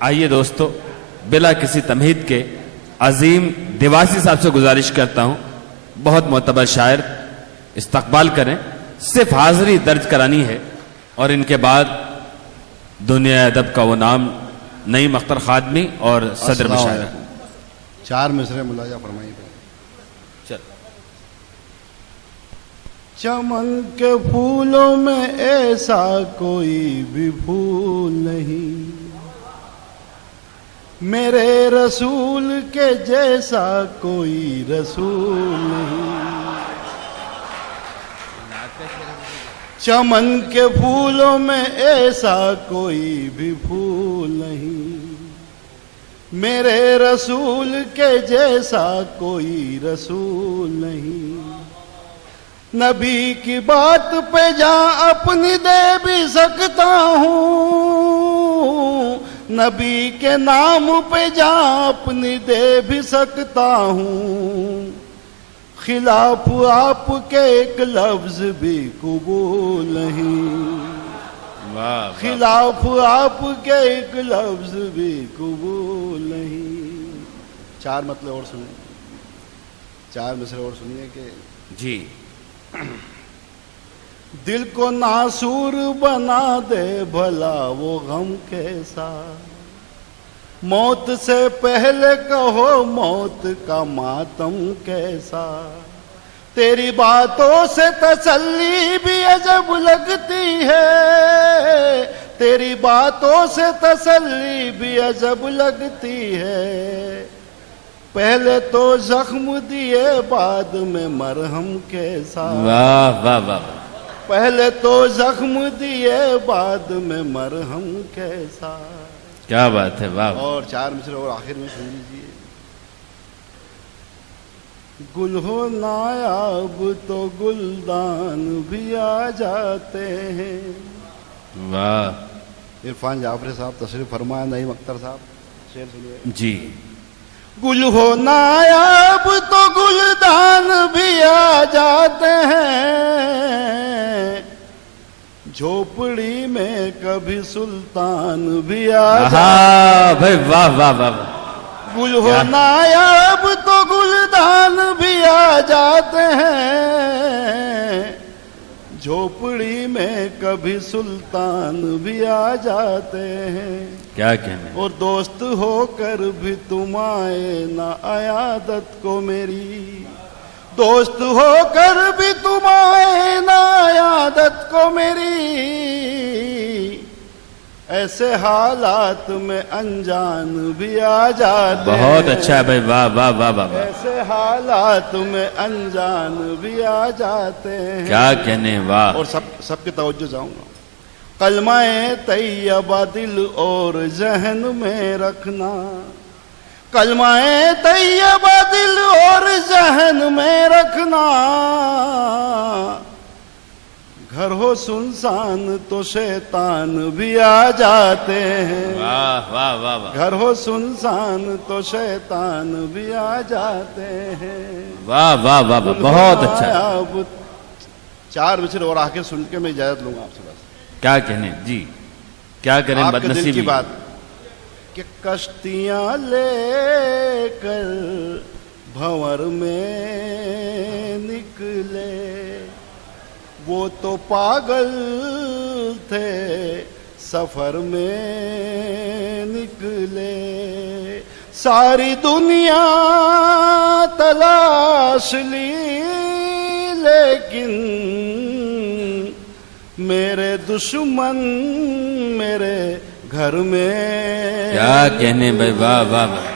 आइए दोस्तों, बिला किसी तमहीद के अजीम दिवासी साहब से गुजारिश करता हूं, बहुत मोतबर शायर, इस्तकबाल करें। सिर्फ हाजिरी दर्ज करानी है और इनके बाद दुनिया अदब का वो नाम नईम अख्तर खादमी और सदर मुशायरा। 4 मिसरे मुलाजा फरमाइए। चल। चमन के फूलों में ऐसा कोई भी फूल नहीं, मेरे रसूल के जैसा कोई रसूल नहीं। चमन के फूलों में ऐसा कोई भी फूल नहीं, मेरे रसूल के जैसा कोई रसूल नहीं। नबी की बात पे जा अपनी दे भी सकता हूँ, नबी के नाम पे जा अपनी दे भी सकता हूँ। खिलाफ आपके एक लफ्ज भी कबूल नहीं, खिलाफ आपके एक लफ्ज भी कबूल नहीं। 4 मतलब और सुनिए, 4 मिसरे और सुनिए कि जी। दिल को नासूर बना दे भला वो गम कैसा, मौत से पहले कहो मौत का मातम कैसा। तेरी बातों से तसल्ली भी अजब लगती है, तेरी बातों से तसल्ली भी अजब लगती है। पहले तो जख्म दिए बाद में मरहम कैसा। वाह वाह वाह। पहले तो जख्म दिए बाद में मरहम कैसा। क्या बात है, वाह। और 4 मिसरे और आखिर में सुन लीजिए। गुल हो नायाब तो गुलदान भी आ जाते हैं। वाह। इरफान जाफरी साहब तशरीफ फरमाया, नईम अख्तर साहब शेर सुनिए जी। गुल हो नायाब तो गुलदान भी आ जाते हैं, झोपड़ी में कभी सुल्तान भी आ जाते। भाई वाह वाह वाह। गुल हो नायाब तो गुलदान भी आ जाते हैं, झोपड़ी में कभी सुल्तान भी आ जाते हैं। क्या कहने। और दोस्त होकर भी तुम आए ना अयादत को मेरी, दोस्त होकर भी तुम आए ना अयादत को मेरी। ऐसे हालात में अनजान भी आ जाते। बहुत अच्छा है भाई, वाह वाह वाह वाह। ऐसे हालात में अनजान भी आ जाते हैं। क्या कहने, वाह। और सबकी तवज्जो चाहूंगा। कलमाए तैयबा दिल और जहन में रखना, कलमाए तैयबा दिल और जहन में रखना। घर हो सुनसान तो शैतान भी आ जाते हैं। वाह वाह वाह वाह। घर हो सुनसान तो शैतान भी आ जाते हैं। वाह वाह वाह वाह, बहुत अच्छा। अब 4 मिसरे और आके सुन के मैं इजाजत लूंगा आपसे। बस क्या कहने जी, क्या करें आपके दिल बदनसीबी की बात कि कश्तियां लेकर भंवर में निकले, वो तो पागल थे सफर में निकले। सारी दुनिया तलाश ली लेकिन मेरे दुश्मन मेरे घर में। क्या कहने भाई, वाह वाह वाह।